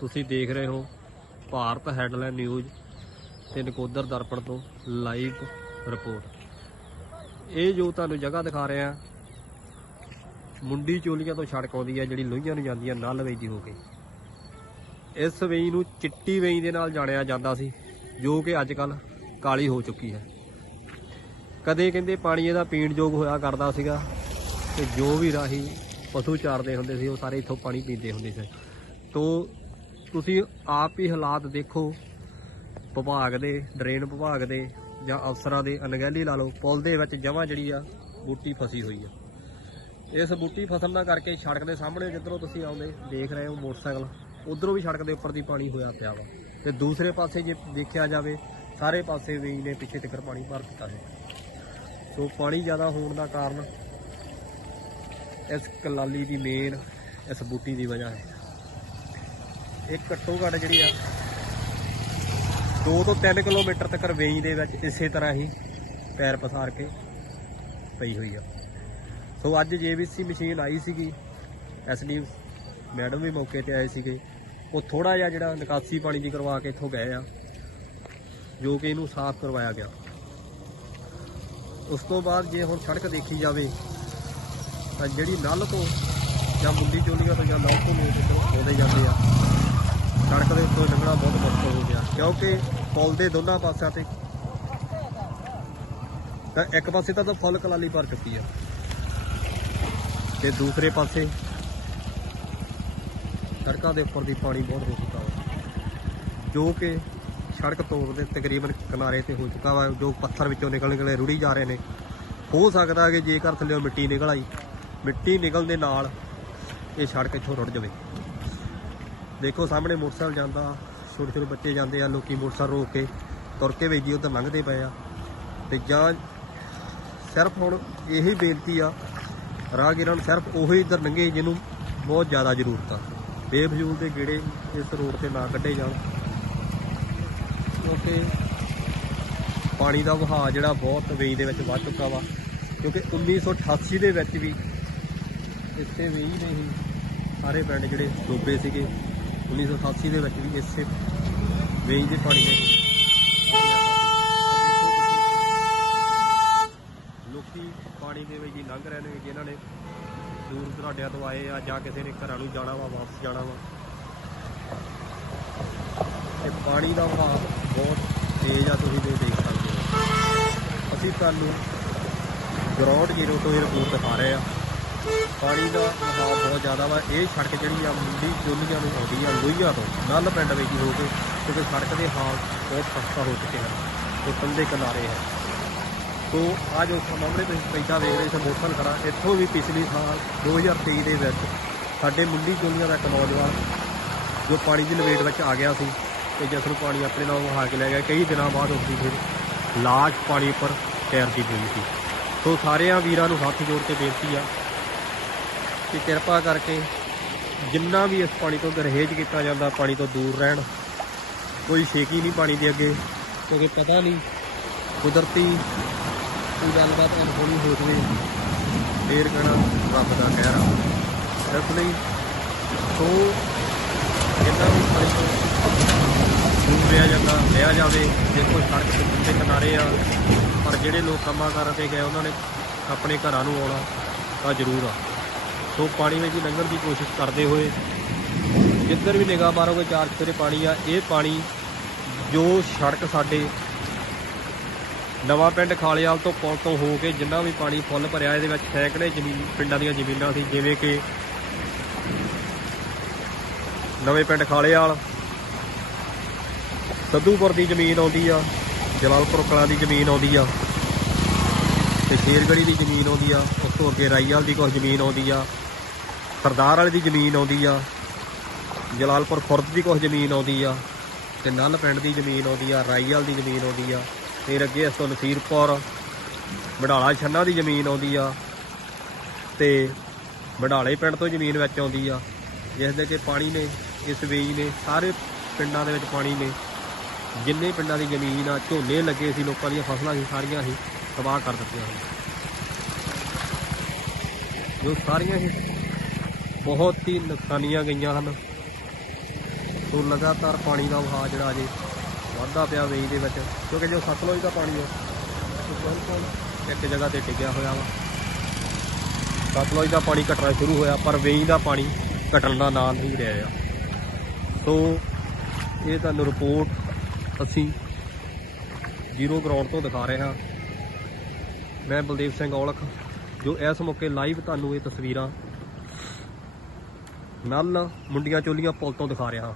ਤੁਸੀਂ ਦੇਖ ਰਹੇ ਹੋ ਭਾਰਤ ਹੈਡਲਾਈਨ ਨਿਊਜ਼ ਤੇ ਨਕੋਦਰ ਦਰਪਣ ਤੋਂ ਲਾਈਵ ਰਿਪੋਰਟ। ਇਹ ਜੋ ਤੁਹਾਨੂੰ ਜਗ੍ਹਾ ਦਿਖਾ ਰਿਹਾ ਮੁੰਡੀ ਚੋਲੀਆਂ ਤੋਂ ਸੜਕ ਆਉਂਦੀ ਹੈ, ਜਿਹੜੀ ਲੋਹੀਆਂ ਨੂੰ ਜਾਂਦੀ ਹੈ ਨਲ ਵੇਦੀ ਹੋ ਕੇ। ਇਸ ਵੇਈ ਨੂੰ ਚਿੱਟੀ ਵੇਈ ਦੇ ਨਾਲ ਜਾਣਿਆ ਜਾਂਦਾ ਸੀ, ਜੋ ਕਿ ਅੱਜ ਕੱਲ ਕਾਲੀ ਹੋ ਚੁੱਕੀ ਹੈ। ਕਦੇ ਕਹਿੰਦੇ ਪਾਣੀ ਇਹਦਾ ਪੀਣ ਯੋਗ ਹੋਇਆ ਕਰਦਾ ਸੀਗਾ, ਤੇ ਜੋ ਵੀ ਰਾਹੀ ਪਸ਼ੂ ਚਾਰਦੇ ਹੁੰਦੇ ਸੀ, ਉਹ ਸਾਰੇ ਇੱਥੋਂ ਪਾਣੀ ਪੀਂਦੇ ਹੁੰਦੇ ਸੀ। ਤੋ ਤੁਸੀਂ ਆਪ ਹੀ ਹਾਲਾਤ ਦੇਖੋ, ਵਿਭਾਗ ਦੇ, ਡਰੇਨ ਵਿਭਾਗ ਦੇ ਜਾਂ ਅਫਸਰਾਂ ਦੇ ਅਣਗਹਿਲੀ ਲਾ ਲਓ, ਪੁਲ ਦੇ ਵਿੱਚ ਜਮਾਂ ਜਿਹੜੀ ਆ, ਬੂਟੀ ਫਸੀ ਹੋਈ ਆ। ਇਸ ਬੂਟੀ ਫਸਣ ਦਾ ਕਰਕੇ ਸੜਕ ਦੇ ਸਾਹਮਣੇ ਜਿੱਧਰੋਂ ਤੁਸੀਂ ਆਉਂਦੇ ਦੇਖ ਰਹੇ ਹੋ ਮੋਟਰਸਾਈਕਲ, ਉਧਰੋਂ ਵੀ ਸੜਕ ਦੇ ਉੱਪਰ ਦੀ ਪਾਣੀ ਹੋਇਆ ਪਿਆ ਵਾ। ਤੇ ਦੂਸਰੇ ਪਾਸੇ ਜੇ ਦੇਖਿਆ ਜਾਵੇ, ਸਾਰੇ ਪਾਸੇ ਵੀ ਨੇ ਪਿੱਛੇ ਤੱਕ ਪਾਣੀ ਭਰ ਦਿੱਤਾ ਹੈ। ਸੋ ਪਾਣੀ ਜ਼ਿਆਦਾ ਹੋਣ ਦਾ ਕਾਰਨ ਇਸ ਕਲਾਲੀ ਦੀ ਮੇਨ ਇਸ ਬੂਟੀ ਦੀ ਵਜ੍ਹਾ ਹੈ। ਇਹ ਘੱਟੋ ਘੱਟ ਜਿਹੜੀ ਆ 2 ਤੋਂ 3 ਕਿਲੋਮੀਟਰ ਤੱਕ ਵੇਈ ਦੇ ਵਿੱਚ ਇਸੇ ਤਰ੍ਹਾਂ ਹੀ ਪੈਰ ਪਸਾਰ ਕੇ ਪਈ ਹੋਈ ਆ। ਸੋ ਅੱਜ ਜੇਬੀਸੀ ਮਸ਼ੀਨ ਆਈ ਸੀਗੀ। ਐਸਡੀ ਮੈਡਮ ਵੀ ਮੌਕੇ ਤੇ ਆਏ ਸੀਗੇ। ਉਹ ਥੋੜਾ ਜਿਹਾ ਜਿਹੜਾ ਨਿਕਾਸੀ ਪਾਣੀ ਦੀ ਕਰਵਾ ਕੇ ਇੱਥੋਂ ਗਏ ਆ, ਜੋ ਕਿ ਇਹਨੂੰ ਸਾਫ਼ ਕਰਵਾਇਆ ਗਿਆ। ਉਸ ਤੋਂ ਬਾਅਦ ਜੇ ਹੁਣ ਸੜਕ ਦੇਖੀ ਜਾਵੇ, ਤਾਂ ਜਿਹੜੀ ਨਲ ਤੋਂ ਜਾਂ ਮੁੰਡੀ ਚੋਲੀਆਂ ਤੋਂ ਜਾਂ ਨਲ ਤੋਂ ਲੋਕ ਆਉਂਦੇ ਜਾਂਦੇ ਆ। ਸੜਕ ਦੇ ਉੱਤੋਂ ਲੰਘਣਾ ਬਹੁਤ ਮੁਸ਼ਕਲ ਹੋ ਗਿਆ, ਕਿਉਂਕਿ ਪੁਲ ਦੇ ਦੋਨਾਂ ਪਾਸਿਆਂ ਤੇ ਤਾਂ ਇੱਕ ਪਾਸੇ ਤਾਂ ਤਾਂ ਫੁੱਲ ਕਲਾਲੀ ਭਰ ਚੁੱਕੀ ਆ ਤੇ ਦੂਸਰੇ ਪਾਸੇ ਸੜਕਾਂ ਦੇ ਉੱਪਰ ਦੀ ਪਾਣੀ ਬਹੁਤ ਹੋ ਚੁੱਕਾ ਵਾ, ਜੋ ਕਿ ਸੜਕ ਤੋੜ ਦੇ ਤਕਰੀਬਨ ਕਿਨਾਰੇ ਤੇ ਹੋ ਚੁੱਕਾ ਵਾ, ਜੋ ਪੱਥਰ ਵਿੱਚੋਂ ਨਿਕਲ ਨਿਕਲੇ ਰੁੜੀ ਜਾ ਰਹੇ ਨੇ। ਹੋ ਸਕਦਾ ਕਿ ਜੇਕਰ ਥੱਲੇ ਮਿੱਟੀ ਨਿਕਲ ਆਈ, ਮਿੱਟੀ ਨਿਕਲਣ ਦੇ ਨਾਲ ਇਹ ਸੜਕ ਇੱਥੋਂ ਰੁੜ ਜਾਵੇ। ਦੇਖੋ ਸਾਹਮਣੇ ਮੋਟਰਸਾਈਕਲ ਜਾਂਦਾ, ਛੋਟੇ ਛੋਟੇ ਬੱਚੇ ਜਾਂਦੇ ਆ, ਲੋਕੀ ਮੋਟਰਸਾਈਕਲ ਰੋਕ ਕੇ ਤੁਰ ਕੇ ਵੇਜੀ ਉਧਰ ਲੰਘਦੇ ਪਏ ਆ। ਤੇ ਜਾਂ ਸਿਰਫ ਹੁਣ ਇਹੀ ਬੇਨਤੀ ਆ, ਰਾਹਗੀਰਾਂ ਨੂੰ ਸਿਰਫ ਉਹੀ ਇੱਧਰ ਲੰਘੇ ਜਿਹਨੂੰ ਬਹੁਤ ਜ਼ਿਆਦਾ ਜ਼ਰੂਰਤ ਆ। ਬੇਫਜ਼ੂਲ ਦੇ ਗੇੜੇ ਇਸ ਰੋਡ ਤੇ ਨਾ ਕੱਢੇ ਜਾਣ। ਕਿਉਂਕਿ ਪਾਣੀ ਦਾ ਵਹਾਅ ਜਿਹੜਾ ਬਹੁਤ ਵੇਈ ਦੇ ਵਿੱਚ ਵੱਧ ਚੁੱਕਾ ਵਾ। ਕਿਉਂਕਿ 1988 ਦੇ ਵਿੱਚ ਵੀ ਇੱਥੇ ਵੇਈ ਨੇ ਸਾਰੇ ਪਿੰਡ ਜਿਹੜੇ ਡੁੱਬੇ ਸੀਗੇ। 1988 ਦੇ ਵਿੱਚ ਵੀ ਇਸੇ ਵੇਈ ਦੇ ਪਾਣੀ ਨੇ ਹੀ ਲੋਕੀ ਪਾਣੀ ਦੇ ਵਿੱਚ ਹੀ ਲੰਘ ਰਹੇ ਨੇ ਜਿਨ੍ਹਾਂ ਨੇ ਦੂਰ ਦਰਾਡਿਆਂ ਤੋਂ ਆਏ ਆ ਜਾਂ ਕਿਸੇ ਨੇ ਘਰਾਂ ਨੂੰ ਜਾਣਾ ਵਾ, ਵਾਪਸ ਜਾਣਾ ਵਾ। ਤੇ ਪਾਣੀ ਦਾ ਵਹਾਅ ਬਹੁਤ ਤੇਜ਼ ਆ, ਤੁਸੀਂ ਜੋ ਦੇਖ ਸਕਦੇ ਹੋ। ਅਸੀਂ ਤੁਹਾਨੂੰ ਗਰਾਊਂਡ ਜ਼ੀਰੋ ਤੋਂ ਇਹ ਰਿਪੋਰਟ ਦਿਖਾ ਰਹੇ ਆ। ਪਾਣੀ ਦਾ ਵਹਾਅ ਬਹੁਤ ਜ਼ਿਆਦਾ ਵਾ। ਇਹ ਸੜਕ ਜਿਹੜੀ ਆ, ਮੁੰਡੀ ਚੋਲੀਆਂ ਨੂੰ ਆਉਂਦੀ ਆ, ਲੋਹੀਆਂ ਤੋਂ। ਨਲ ਪਿੰਡ ਵਿੱਚ ਹੀ ਹੋ ਕੇ, ਕਿਉਂਕਿ ਸੜਕ ਦੇ ਹਾਲ ਬਹੁਤ ਖਸਤਾ ਹੋ ਚੁੱਕੇ ਹਨ। ਟੁੱਟਣ ਦੇ ਕਿਨਾਰੇ ਹੈ। ਸੋ ਆ ਜੋ ਸਾਹਮਣੇ ਤੁਸੀਂ ਪੈਦਾ ਵੇਖ ਰਹੇ ਸੀ ਮੋਟਰਸਾਈਕਲ ਖੜਾ। ਇੱਥੋਂ ਵੀ ਪਿਛਲੀ ਸਾਲ 2023 ਦੇ ਵਿੱਚ ਸਾਡੇ ਮੁੰਡੀ ਚੋਲੀਆਂ ਦਾ ਇੱਕ ਨੌਜਵਾਨ ਜੋ ਪਾਣੀ ਦੀ ਲਪੇਟ ਵਿੱਚ ਆ ਗਿਆ ਸੀ ਤੇ ਜਿਸ ਨੂੰ ਪਾਣੀ ਆਪਣੇ ਨਾਲ ਵਹਾ ਕੇ ਲੈ ਗਿਆ। ਕਈ ਦਿਨਾਂ ਬਾਅਦ ਉਸਦੀ ਫਿਰ ਲਾਸ਼ ਪਾਣੀ ਉੱਪਰ ਤੈਰਦੀ ਹੋਈ ਸੀ। ਸੋ ਸਾਰਿਆਂ ਵੀਰਾਂ ਨੂੰ ਹੱਥ ਜੋੜ ਕੇ ਬੇਨਤੀ ਆ ਕਿ ਕਿਰਪਾ ਕਰਕੇ ਜਿੰਨਾ ਵੀ ਇਸ ਪਾਣੀ ਤੋਂ ਗਰਹੇਜ ਕੀਤਾ ਜਾਂਦਾ ਪਾਣੀ ਤੋਂ ਦੂਰ ਰਹਿਣ, ਕੋਈ ਛੇਕੀ ਨਹੀਂ ਪਾਣੀ ਦੇ ਅੱਗੇ, ਕਿਉਂਕਿ ਪਤਾ ਨਹੀਂ ਕੁਦਰਤੀ ਕੋਈ ਗੱਲਬਾਤ ਅਨਹੋਣੀ ਹੋ ਜਵੇ। ਫੇਰ ਕਹਿਣਾ ਰੱਬ ਦਾ ਕਹਿਰ ਆ। ਇਸ ਲਈ ਸੋ ਜਿੰਨਾ ਵੀ ਪਾਣੀ ਤੋਂ ਦੂਰ ਰਿਹਾ ਜਾਂਦਾ, ਲਿਆ ਜਾਵੇ, ਜੇ ਕੋਈ ਸੜਕ ਦੇ ਕਿਨਾਰੇ ਆ, ਪਰ ਜਿਹੜੇ ਲੋਕ ਕੰਮਾਂ ਕਾਰਾਂ ਤੇ ਗਏ, ਉਹਨਾਂ ਨੇ ਆਪਣੇ ਘਰਾਂ ਨੂੰ ਆਉਣਾ ਤਾਂ ਜ਼ਰੂਰ ਆ। ਸੋ ਪਾਣੀ ਵਿੱਚ ਲੰਘਣ ਦੀ ਕੋਸ਼ਿਸ਼ ਕਰਦੇ ਹੋਏ ਜਿੱਧਰ ਵੀ ਨਿਗਾਹ ਮਾਰੋਗੇ ਚਾਰ ਚਫੇਰੇ ਪਾਣੀ ਆ, ਇਹ ਪਾਣੀ ਜੋ ਸੜਕ ਸਾਡੇ ਨਵਾਂ ਪਿੰਡ ਖਾਲੇਵਾਲ ਤੋਂ ਪੁਲ ਤੋਂ ਹੋ ਕੇ ਜਿੰਨਾ ਵੀ ਪਾਣੀ ਫੁੱਲ ਭਰਿਆ, ਇਹਦੇ ਵਿੱਚ ਸੈਂਕੜੇ ਜ਼ਮੀਨ, ਪਿੰਡਾਂ ਦੀਆਂ ਜ਼ਮੀਨਾਂ ਸੀ, ਜਿਵੇਂ ਕਿ ਨਵੇਂ ਪਿੰਡ ਖਾਲੇਵਾਲ ਸੱਧੂਪੁਰ ਦੀ ਜ਼ਮੀਨ ਆਉਂਦੀ ਆ, ਜਲਾਲਪੁਰ ਕਲਾਂ ਦੀ ਜ਼ਮੀਨ ਆਉਂਦੀ ਆ, ਤੇ ਸ਼ੇਰਗੜੀ ਦੀ ਜ਼ਮੀਨ ਆਉਂਦੀ ਆ, ਉਸ ਤੋਂ ਅੱਗੇ ਰਾਈਵਾਲ ਦੀ ਕੁਝ ਜ਼ਮੀਨ ਆਉਂਦੀ ਆ ਸਰਦਾਰ ਵਾਲੇ ਦੀ ਜ਼ਮੀਨ ਆਉਂਦੀ ਆ, ਜਲਾਲਪੁਰ ਖੁਰਦ ਦੀ ਕੁਝ ਜ਼ਮੀਨ ਆਉਂਦੀ ਆ ਤੇ ਨਲ ਪਿੰਡ ਦੀ ਜ਼ਮੀਨ ਆਉਂਦੀ ਆ ਰਾਈਵਾਲ ਦੀ ਜ਼ਮੀਨ ਆਉਂਦੀ ਆ, ਫਿਰ ਅੱਗੇ ਇਸ ਤੋਂ ਨਸੀਰਪੁਰ ਬਡਾਲਾ ਛੰਨਾ ਦੀ ਜ਼ਮੀਨ ਆਉਂਦੀ ਆ ਤੇ ਬਡਾਲੇ ਪਿੰਡ ਤੋਂ ਜ਼ਮੀਨ ਵਿੱਚ ਆਉਂਦੀ ਆ, ਜਿਸ ਦੇ ਕਿ ਪਾਣੀ ਨੇ, ਇਸ ਵੇਈ ਨੇ, ਸਾਰੇ ਪਿੰਡਾਂ ਦੇ ਵਿੱਚ ਪਾਣੀ ਨੇ, ਜਿੰਨੇ ਪਿੰਡਾਂ ਦੀ ਜ਼ਮੀਨ ਆ, ਝੋਨੇ ਲੱਗੇ ਸੀ, ਲੋਕਾਂ ਦੀਆਂ ਫਸਲਾਂ ਸੀ, ਸਾਰੀਆਂ ਹੀ ਤਬਾਹ ਕਰ ਦਿੱਤੀਆਂ ਜੋ ਸਾਰੀਆਂ ਹੀ ਬਹੁਤ ਹੀ ਨੁਕਸਾਨੀਆਂ ਗਈਆਂ ਹਨ। ਸੋ ਲਗਾਤਾਰ ਪਾਣੀ ਦਾ ਵਹਾਅ ਜਿਹੜਾ ਅਜੇ ਵੱਧਦਾ ਪਿਆ ਵੇਈ ਦੇ ਵਿੱਚ, ਕਿਉਂਕਿ ਜੋ ਸਤਲੁਜ ਦਾ ਪਾਣੀ ਹੈ, ਉਹ ਬਿਲਕੁਲ ਇੱਕ ਜਗ੍ਹਾ ਤੇ ਟਿਕਿਆ ਹੋਇਆ ਵਾ। ਸਤਲੁਜ ਦਾ ਪਾਣੀ ਘਟਣਾ ਸ਼ੁਰੂ ਹੋਇਆ, ਪਰ ਵੇਈ ਦਾ ਪਾਣੀ ਘਟਣ ਦਾ ਨਾਂ ਨਹੀਂ ਰਿਹਾ ਆ। ਸੋ ਇਹ ਤੁਹਾਨੂੰ ਰਿਪੋਰਟ ਅਸੀਂ ਜ਼ੀਰੋ ਗਰਾਊਂਡ ਤੋਂ ਦਿਖਾ ਰਹੇ ਹਾਂ। ਮੈਂ ਬਲਦੇਵ ਸਿੰਘ ਔਲਖ, ਜੋ ਇਸ ਮੌਕੇ ਲਾਈਵ ਤੁਹਾਨੂੰ ਇਹ ਤਸਵੀਰਾਂ ਨਲ ਮੁੰਡੀਆਂ ਚੋਲੀਆਂ ਪੁਲ ਤੋਂ ਦਿਖਾ ਰਿਹਾ ਹਾਂ।